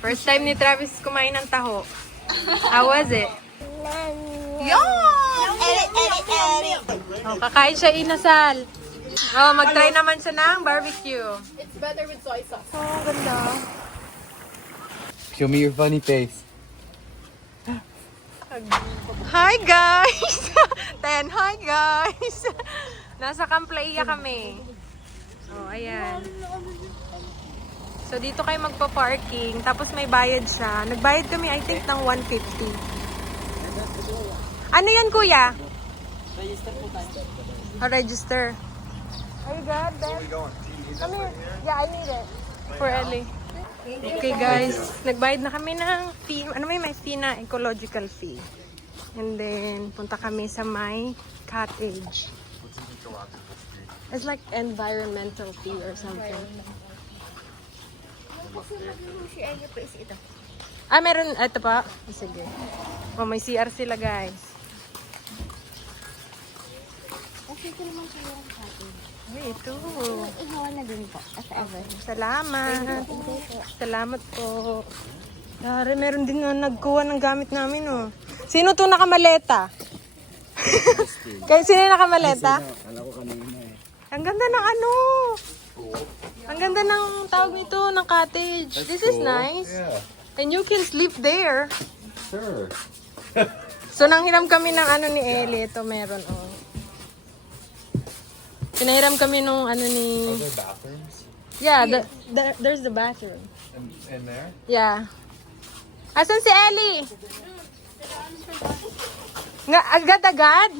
First time ni Travis kumain ng taho. How was it? Oh, kakain siya inasal. Oh, mag-try naman siya ng barbecue. It's better with soy sauce. Oh, ganda. Show me your funny face. Hi guys! Hi guys! Nasa Camp Playa kami. Oh, ayan. So, dito kayo magpa-parking. Tapos may bayad siya. Nagbayad kami, I think, ng 150. Ano yun, kuya? Register po tayo. Oh, register. Are you good, Ben? Come here. Yeah, I need it. For Ellie. Okay, guys. Nagbayad na kami ng fee. Ano may fee na? Ecological fee. And then, punta kami sa my cottage. It's like environmental fee or something. Ah, meron. Ito pa. Sige. Oh, may CR sila, guys. Okay, ito naman kayo ang cottage. Ay, ito. Ihawan na din po, as ever. Salamat. Salamat po. Dari, meron din na nagkuha ng gamit namin, oh. Sino to nakamaleta? Kaya sino yung nakamaleta? Alam ko kanina eh. Ang ganda ng ano. Ang ganda ng tawag nito, ng cottage. This is nice. Yeah. And you can sleep there. Sure. So, nanghiram kami ng ano ni Ellie. Ito meron, oh. Pinahiram kami nung ano ni... Are there bathrooms Yeah, there's the bathroom. in there? Yeah. Asan si Ellie? Nga, agad-agad?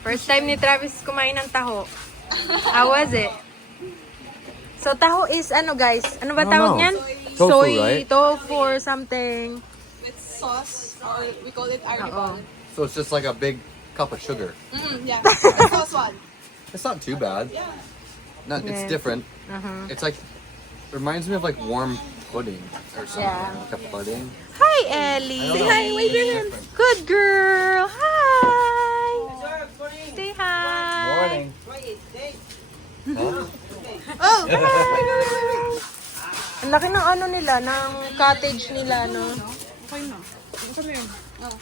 First time ni Travis kumain ng taho. How was it? So, taho is ano, guys? Ano ba No, tawag no. niyan? Tofu, Soy, right? tofu or something. With sauce, or we call it Oo. aribal. So it's just like a big cup of sugar. Yeah, the sauce one. It's not too bad. No, it's Yeah. different. It's like, reminds me of like warm pudding or something. Yeah. Like a pudding. Hi, Ellie. Say hi. Wave your hand. Good girl. Hi. Say hi. Oh, hi. Ang laki ng ano nila, ng cottage nila, no?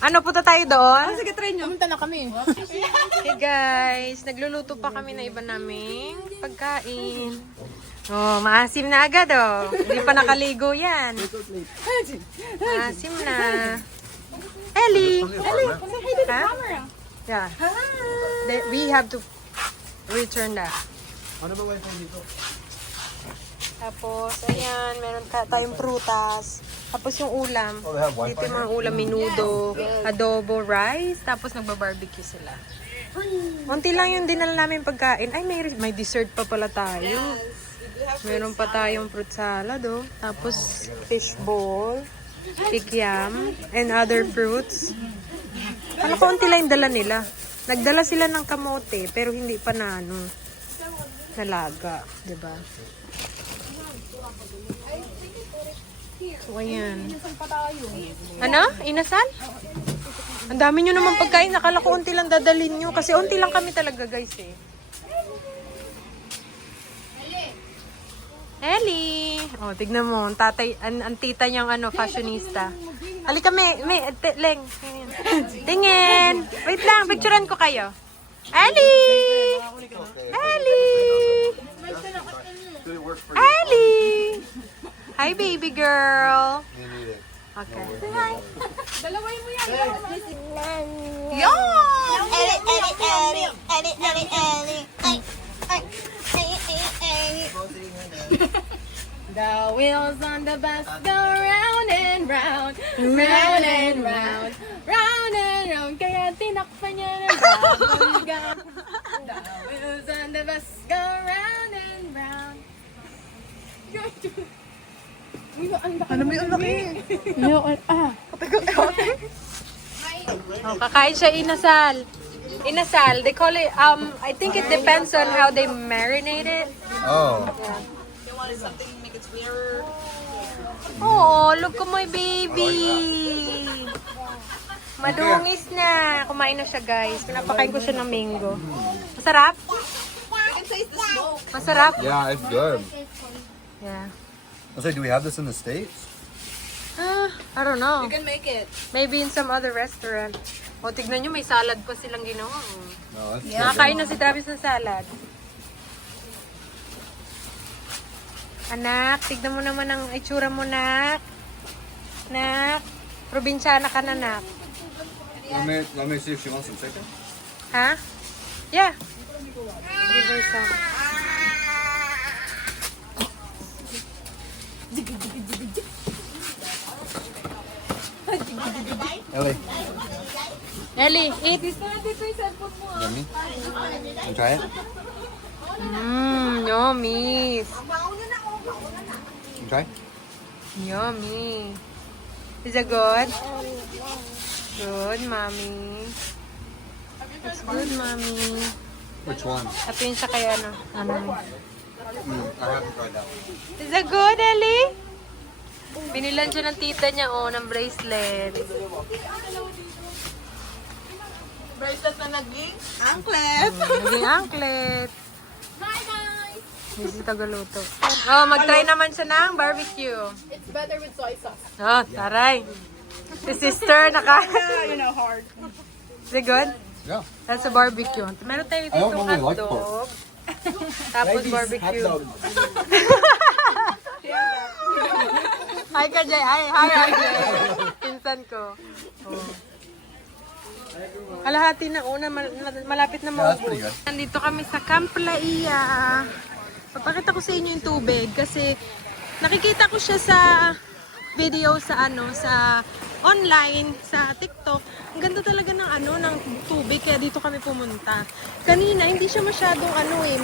Ano, punta tayo doon? Sige, try nyo. Pumunta na kami. Hey guys, nagluluto pa kami na iba naming pagkain. Oh, maasim na agad oh. Hindi pa nakaligo yan. Maasim na. Ellie! Ha? Yeah. We have to return that. Ano ba wifi dito? Tapos, ayan, meron tayong prutas. Tapos yung ulam. Oh, they have Wi-Fi Dito yung mga ulam, menudo, adobo, rice. Tapos nagba-barbecue sila. Unti lang yung dinala namin pagkain. Ay, may dessert pa pala tayo. Meron pa tayong fruit salad, oh. Tapos, fish ball, kikiam, and other fruits. Ano ko, unti lang yung dala nila. Nagdala sila ng kamote, pero hindi pa na, ano, nalaga. Diba? So, ayan. Ano? Inasal? Ang dami nyo naman pagkain. Nakala ko unti lang dadalhin nyo. Kasi unti lang kami talaga, guys, eh. Ellie! Oh, tignan mo. Tatay, ang tita niyang ano, fashionista. Halika, Leng. Tingin. Wait lang, picturean ko kayo. Ellie! Ellie! Ellie! Hi, baby girl. Okay. Say hi. Dalaway mo yan. The wheels on the bus go round and round, round and round, round and round. Kaya tinakpan niya ng babuligang. The wheels on the bus go round and round. Ano mo yung laki? Oh, kakain siya inasal. Inasal, they call it, I think it depends on how they marinate it. Oh. They wanted something to make it clearer. Oh, look at my baby. Madungis na. Kumain na siya, guys. Pinapakain ko siya ng mango. Masarap? You can taste the smoke. Masarap? Yeah, it's good. Yeah. I was like, do we have this in the States? I don't know. You can make it. Maybe in some other restaurant. O, tignan nyo, may salad pa silang ginawa. No, that's Nakakain na si Travis ng salad. Anak, tignan mo naman ang itsura mo, nak. Nak, probinsyana ka na, nak. Let me see if she wants some chicken. Ha? Yeah. Give her some. Ellie, Ellie, eat. yummy. Want to try it? Yummy. You try? Yummy. Is it good? Good, mommy. It's good, mommy. Which one? Ito yun siya kay ano. I haven't tried that one. Is it good, Ellie? Binilan siya ng tita niya, oh, ng bracelet. Bracelet na naging anklet. Naging anklet. Hindi tagaluto. Oh, mag-try naman siya ng barbecue. It's better with soy sauce. Oh, taray. Si sister, You know, hard. Is it good? Yeah. That's a barbecue. Meron tayo dito I don't really like hotdog. Tapos barbecue. Hi ka, Jay. Hi, Jay. Pinsan ko. Oh. Kalahati na una, malapit na Yeah, that's pretty maubos. good. Nandito kami sa Camp Laia. Papakita ko sa inyo yung tubig kasi nakikita ko siya sa video sa sa online, sa TikTok. Ang ganda talaga ng ng tubig kaya dito kami pumunta. Kanina hindi siya masyadong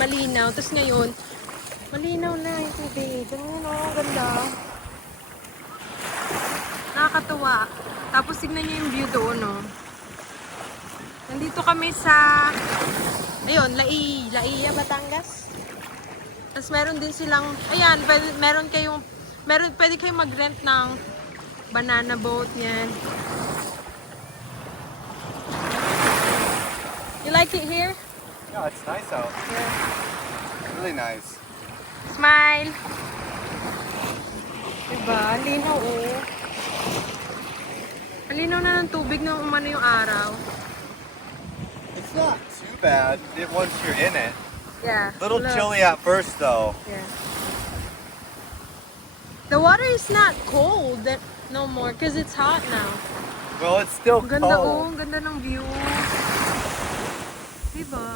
malinaw. Tapos ngayon, malinaw na yung tubig. Ang ganda. Nakakatuwa. Tapos tignan niyo yung view doon, Nandito kami sa Laia, Batangas. Tapos meron din silang, pwede kayong mag-rent ng banana boat, yan. You like it here? Yeah, it's nice out. Yeah. Really nice. Smile! Diba? Linaw, Malinaw na ng tubig nang umano yung araw. It's not too bad once you're in it. Yeah. Little look. chilly at first though. Yeah. The water is not cold no more because it's hot now. Well, it's still Ang ganda cold. ang ganda ng view. Diba?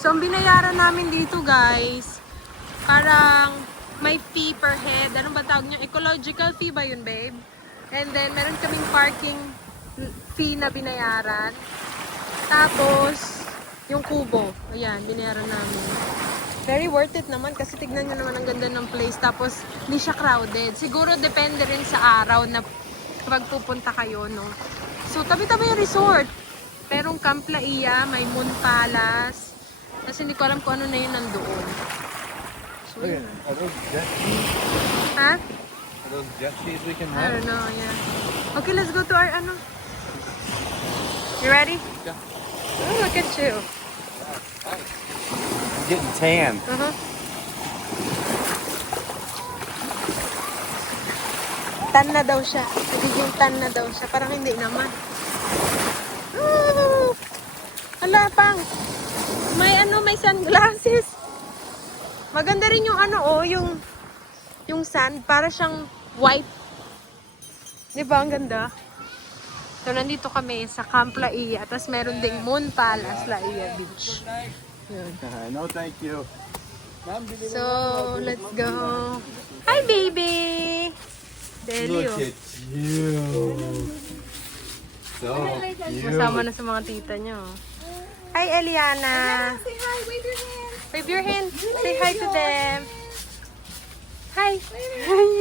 So, ang binayaran namin dito, guys, parang may fee per head. Anong ba tawag niya? Ecological fee ba yun, babe? And then, meron kaming parking fee na binayaran. Tapos, yung kubo. Ayan, binayaran namin. Very worth it naman kasi tignan nyo naman ang ganda ng place. Tapos, hindi siya crowded. Siguro depende rin sa araw na pag pupunta kayo, no? So, tabi-tabi yung resort. Merong Camp Laia, may Moon Palace. Kasi hindi ko alam kung ano na yun nandoon. So, Look yun. at, are those jet skis? Ha? Are those jet skis we can I rent? don't know, yeah. Okay, let's go to our You ready? Yeah. Oh, look at you. Getting tan. Uh-huh. Tan na daw siya. Nagiging tan na daw siya. Parang hindi naman. Oh! Hala, pang. May sunglasses. Maganda rin yung yung sand. Para siyang white. Di ba? Ang ganda. So, nandito kami sa Camp Laia. Tapos meron ding Moon Palace, Laia Beach. Yun. No, thank you. So, let's go. Hi, baby! Deli, Look at you. So cute. Masama na sa mga tita niyo. Hi, Eliana! Say hi, wave your hand. Wave your hand. Say hi to them. Hi!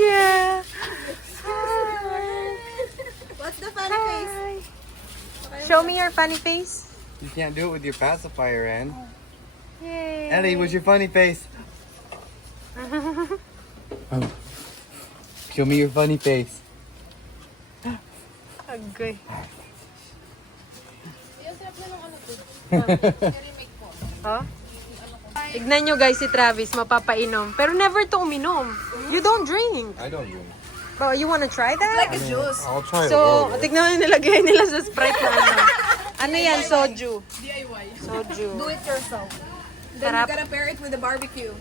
Yeah! Hi! What's the funny face? Hi! Show me your funny face. You can't do it with your pacifier in. Yay! Ellie, what's your funny face? Show me your funny face. Agay. Yung sarap na ng ano to. Huh? Tignan nyo guys si Travis, mapapainom. Pero never to uminom. You don't drink. I don't drink. But you wanna try that? Like a juice. I'll try it. So, tignan mo yung nilagay nila sa Sprite na ano. Ano yan? Soju. DIY. Soju. Do it yourself. Then Sarap. you gotta pair it with the barbecue.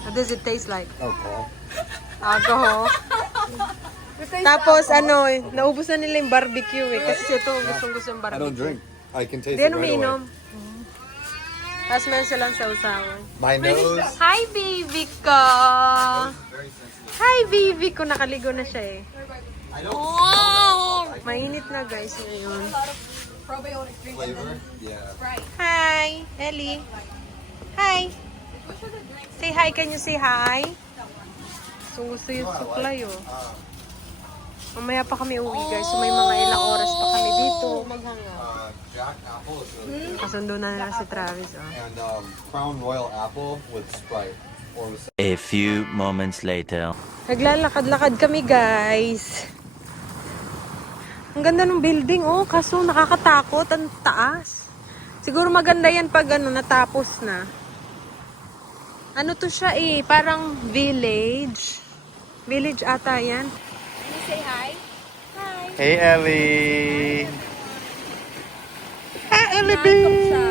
What does it taste like? Alcohol. Alcohol. Tapos ano, naubos na nila yung barbecue eh. Kasi ito, gustong-gusto yung I don't barbecue. drink. I can taste Hindi it right away. umiinom. Tapos meron silang sausawan. My nose. Hi, baby ko! Very sensitive. Hi, baby ko! Nakaligo na siya eh. I don't Mainit na guys ngayon. Probiotic drink and flavor. then Yeah. Sprite. Hi, Ellie. Hi. Say hi. Can you say hi? Gusto yung suklay oh. Mamaya pa kami uwi guys. So may mga ilang oras pa kami dito maghanga. Jack apple is really good. Kasundo na nila si Travis oh. And Crown Royal apple with Sprite. Or with A few moments later. Naglalakad-lakad kami guys. Ang ganda ng building oh. Kaso nakakatakot. Ang taas. Siguro maganda yan pag ano, natapos na. Ano to siya eh. Parang village. Village ata yan. Can you say hi? Hi. Hey Ellie. Hi, Ellie Nantok siya.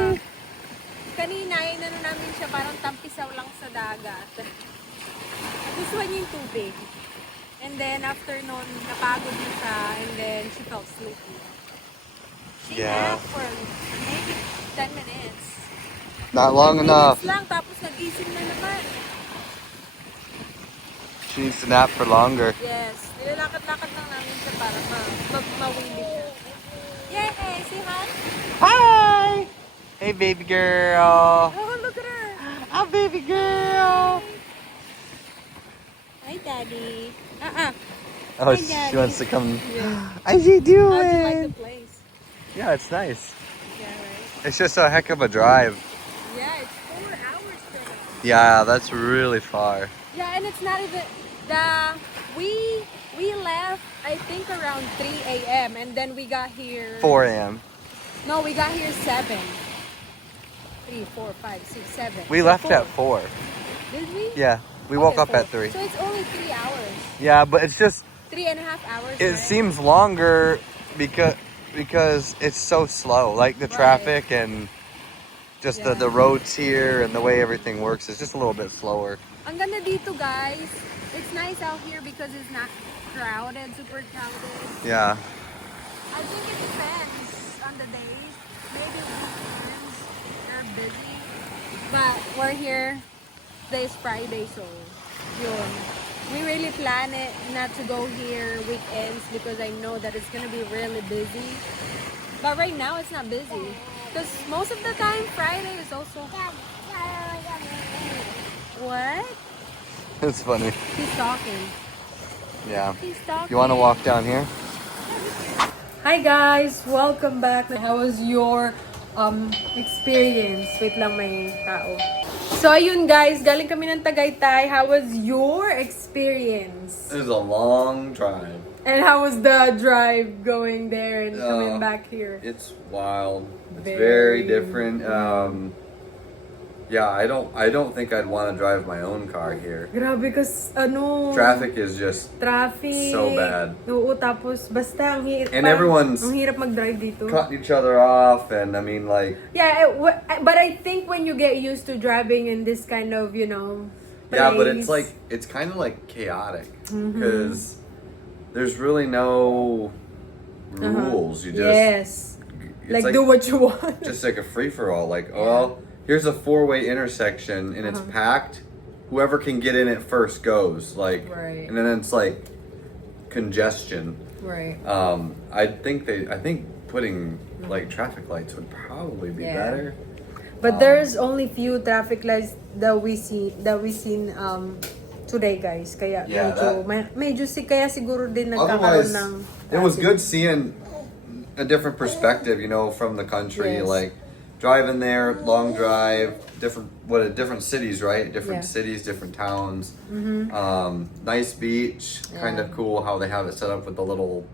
Kanina, inano namin siya parang tampisaw lang sa dagat. Gusto niya yung tubig. And then after nun, napagod na siya and then she felt sleepy. She Yeah. napped for maybe 10 minutes. Not long 10 enough. minutes lang, tapos nag-isip na naman. She needs to nap for longer. Yes, nilalakad-lakad lang namin siya para mawili siya. Yay! Say hi! Hi. Hey baby girl. Oh, look at her! Oh baby girl. Hi, Daddy. Oh, Hi, Daddy. she wants to come. How's you How do you like doing? the place? Yeah, it's nice. Yeah, right? It's just a heck of a drive. Yeah, it's 4 hours from us. Yeah, that's really far. Yeah, and it's not even we left I think around 3 a.m. and then we got here 4 a.m. No, we got here 7. 3, 4, 5, 6, 7. We So left 4. at 4. Did we? Yeah, we woke Okay, up at 4. 3. So it's only 3 hours. Yeah, but it's just 3.5 hours. it right? seems longer because it's so slow. Like the Right. traffic and just Yeah. the roads here and the way everything works is just a little bit slower. Ang ganda dito, guys. It's nice out here because it's not crowded, super crowded. Yeah. I think it depends on the days. Maybe weekends they're busy. But we're here. Today's Friday, so yun. We really plan it not to go here weekends because I know that it's gonna be really busy. But right now it's not busy. Because most of the time Friday is also what? It's funny. He's talking. Yeah. He's talking. You want to walk down here? Hi guys! Welcome back. How was your experience? Wait lang, may tao. So ayun guys, galing kami ng Tagaytay. How was your experience? It was a long drive. And how was the drive going there and coming back here? It's wild. It's Very very different. Yeah, I don't think I'd want to drive my own car here. Grabe kas ano. Traffic is just Traffic. so bad. Oo, tapos basta ang hirap. And everyone's ang hirap mag-drive dito. cutting each other off, and I mean, like, Yeah, but I think when you get used to driving in this kind of, you know, yeah, but it's place- like it's kind of like chaotic because there's really no rules. You just yes. it's Like, do what you want. just like a free for all. Like, well, here's a 4-way intersection and it's packed. Whoever can get in it first goes. Like, Right. and then it's like congestion. Right. I think putting like traffic lights would probably be Yeah. better. But there's only few traffic lights that we seen today, guys. Kaya Yeah, medyo kaya siguro din nagkakaroon Otherwise, ng it was traffic. good seeing a different perspective, you know, from the country. Yes. Like driving there, long drive, different cities, right? Different Yeah. cities, different towns. Nice beach, kind of cool how they have it set up with the little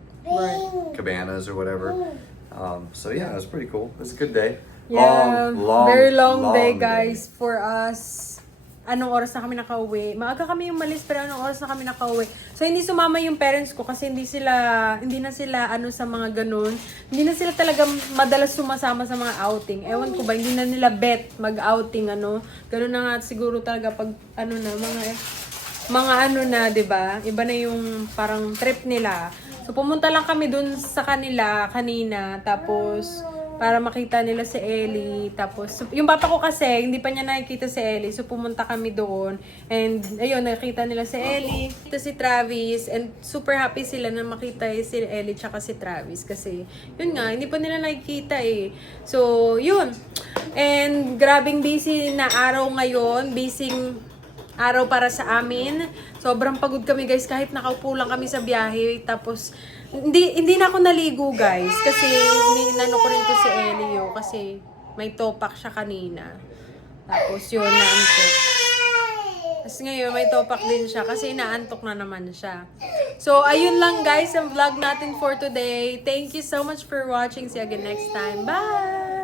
cabanas or whatever. So yeah, it was pretty cool. It was a good day. Yeah, Long, very long day long guys for us. Anong oras na kami nakauwi? Maaga kami umalis pero anong oras na kami nakauwi? So hindi sumama yung parents ko kasi hindi na sila ano sa mga ganun. Hindi na sila talaga madalas sumasama sa mga outing. Ewan ko ba, hindi na nila bet mag-outing ano. Ganun na nga siguro talaga pag ano na mga ano na, 'di ba? Iba na yung parang trip nila. So pumunta lang kami dun sa kanila kanina tapos para makita nila si Ellie. Tapos, yung papa ko kasi, hindi pa niya nakikita si Ellie. So, pumunta kami doon. And, ayun, nakita nila si Ellie. Ito si Travis. And, super happy sila na makita si Ellie tsaka si Travis. Kasi, yun nga, hindi pa nila nakikita eh. So, yun. And, grabing busy na araw ngayon. Busy araw para sa amin. Sobrang pagod kami guys kahit nakaupo lang kami sa biyahe. Tapos, hindi na ako naligo guys. Kasi, inano ko rin to si Elio. Kasi, may topak siya kanina. Tapos, yun, naantok. Tapos ngayon, may topak din siya. Kasi, naantok na naman siya. So, ayun lang guys ang vlog natin for today. Thank you so much for watching. See you again next time. Bye!